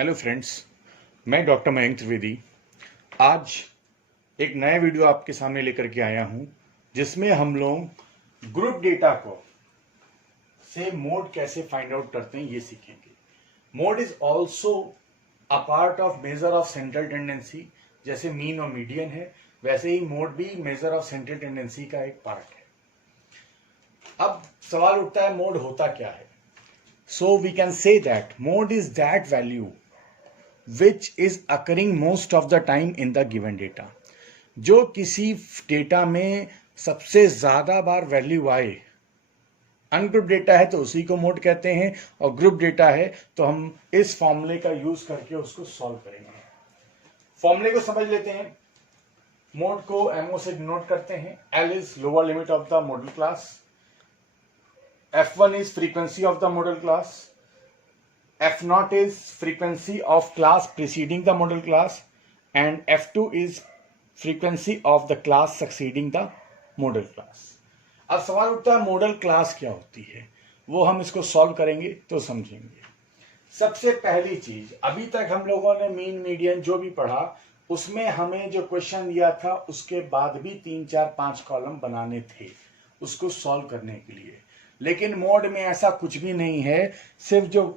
Hello friends, मैं doctor Mayank Trivedi आज एक नया वीडियो आपके सामने लेकर के आया हूं जिसमें हम लोग ग्रुप डेटा को से मोड कैसे फाइंड आउट करते हैं ये सीखेंगे। Mode is also a part of measure of central tendency. जैसे मीन और मीडियन है वैसे ही मोड भी मेजर ऑफ सेंट्रल टेंडेंसी का एक पार्ट है। अब सवाल उठता है मोड होता क्या है। So we can say that mode is that value which is occurring most of the time in the given data। जो किसी डेटा में सबसे ज्यादा बार वैल्यू आए। अनग्रुप डेटा है तो उसी को मोड कहते हैं और ग्रुप डेटा है तो हम इस फॉर्मूले का यूज करके उसको सॉल्व करेंगे। फॉर्मूले को समझ लेते हैं। मोड को एमओ से डिनोट करते हैं। L is lower limit of the model class, F1 is frequency of the model class, F0 is frequency of class preceding the model class, and F2 is frequency of the class succeeding the model class। अब सवाल उठता है model class क्या होती है, वो हम इसको सॉल्व करेंगे तो समझेंगे। सबसे पहली चीज, अभी तक हम लोगों ने मीन मीडियन जो भी पढ़ा उसमें हमें जो क्वेश्चन दिया था उसके बाद भी 3 4 5 कॉलम बनाने थे उसको सॉल्व करने के लिए। लेकिन मोड में ऐसा कुछ भी नहीं है। सिर्फ जो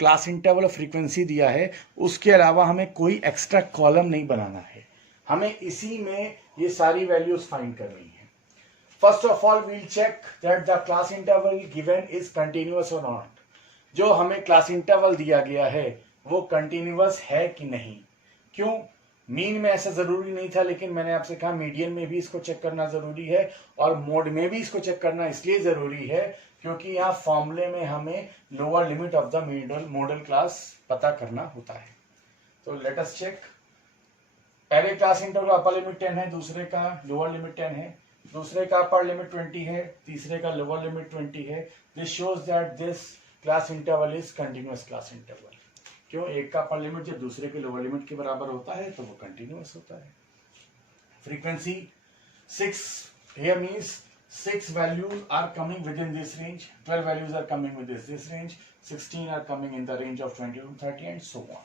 क्लास इंटरवल फ्रीक्वेंसी दिया है उसके अलावा हमें कोई एक्स्ट्रा कॉलम नहीं बनाना है। हमें इसी में ये सारी वैल्यूज फाइंड करनी है। First of all we'll check that the class interval given is continuous और नॉट। जो हमें क्लास इंटरवल दिया गया है वो कंटिन्यूअस है कि नहीं। क्यों? मीन में ऐसा जरूरी नहीं था, लेकिन मैंने आपसे कहा मीडियन में भी इसको चेक करना जरूरी है और मोड में भी इसको चेक करना इसलिए जरूरी है क्योंकि यहाँ फॉर्मूले में हमें lower limit of the model class पता करना होता है। तो लेट अस चेक। पहले क्लास इंटरवल अपर लिमिट 10 है, दूसरे का लोअर लिमिट 10 है, दूसरे का अपर लिमिट 20 है, तीसरे का लोअर लिमिट 20 है। This shows that this class interval is continuous class interval. क्यों? एक का अपर लिमिट जब दूसरे के लोअर लिमिट के बराबर होता है तो वो कंटिन्यूअस होता है। Frequency 6 here means 6 values are coming within this range, 12 values are coming within this range, 16 are coming in the range of 20 to 30 and so on।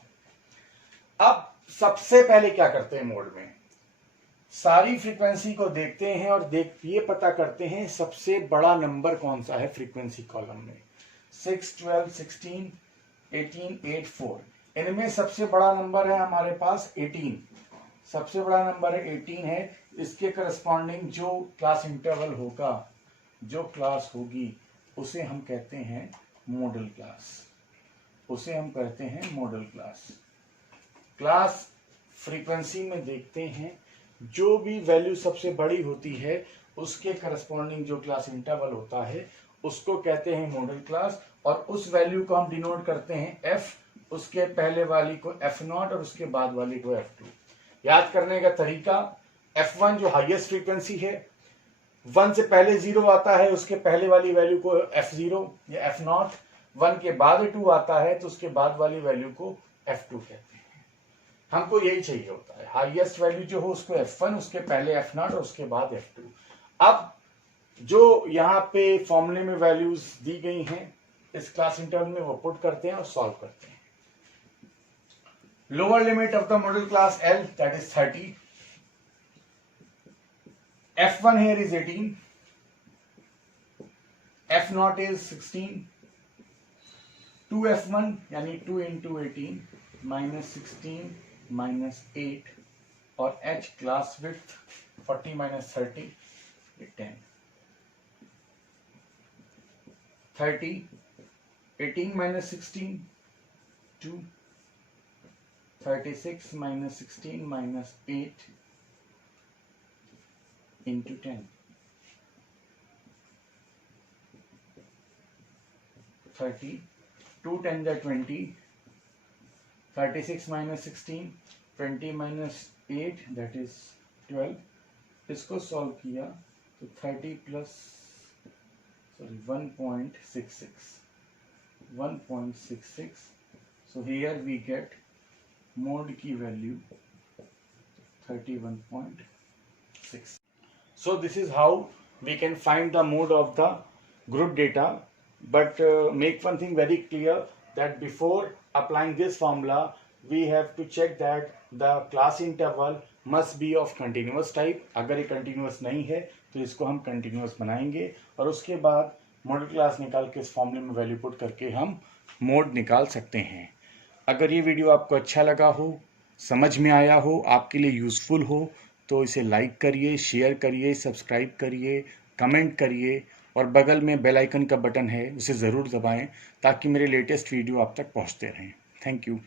अब सबसे पहले क्या करते हैं मोड में, सारी फ्रीक्वेंसी को देखते हैं और ये पता करते हैं सबसे बड़ा नंबर कौन सा है फ्रीक्वेंसी कॉलम में। 6 12 16 18 8 4। इनमें सबसे बड़ा नंबर है हमारे पास 18। सबसे बड़ा नंबर है 18 है। इसके करस्पॉन्डिंग जो क्लास इंटरवल होगा, जो क्लास होगी उसे हम कहते हैं मॉडल क्लास। उसे हम कहते हैं मॉडल क्लास। क्लास फ्रीक्वेंसी में देखते हैं जो भी वैल्यू सबसे बड़ी होती है उसके करस्पॉन्डिंग जो क्लास इंटरवल होता है उसको कहते हैं मॉडल क्लास और उस वैल्यू को हम डिनोट करते हैं F, उसके पहले वाली को F0 और उसके बाद वाली को F2। याद करने का तरीका, F1 जो हाईएस्ट फ्रीक्वेंसी है, 1 से पहले 0 आता है उसके पहले वाली वैल्यू को F0 या F0, 1 के बाद 2 आता है तो उसके बाद वाली वैल्यू को F2 कहते हैं। हमको यही चाहिए होता है, हाईएस्ट वैल्यू जो हो उसको F1, उसके पहले F0 और उसके बाद F2। अब जो यहाँ पे फॉर्मूले में वैल्यूज दी गई हैं इस क्लास इंटरवल में वो पुट करते हैं और सॉल्व करते हैं। Lower limit of the model class L that is 30, F1 here is 18, F0 is 16, 2F1 यानी 2 into 18 minus 16 minus 8 और H class width 40 minus 30 10। 30, 18 minus 16 2, 36 minus 16 minus 8 into 10, 30, 2 10 are 20, 36 minus 16, 20 minus 8 that is 12। इसको solve किया तो 30 plus 1.66। So here we get mode की value 31.6। So this is how we can find the mode of the group data, but make one thing very clear that before applying this formula we have to check that the class interval must be of continuous type. अगर ये continuous नहीं है तो इसको हम continuous बनाएंगे और उसके बाद मॉडल क्लास निकाल के इस फॉर्मूले में वैल्यू पुट करके हम मोड निकाल सकते हैं। अगर ये वीडियो आपको अच्छा लगा हो, समझ में आया हो, आपके लिए यूज़फुल हो तो इसे लाइक करिए, शेयर करिए, सब्सक्राइब करिए, कमेंट करिए और बगल में बेल आइकन का बटन है उसे ज़रूर दबाएं ताकि मेरे लेटेस्ट वीडियो आप तक पहुंचते रहें। Thank you.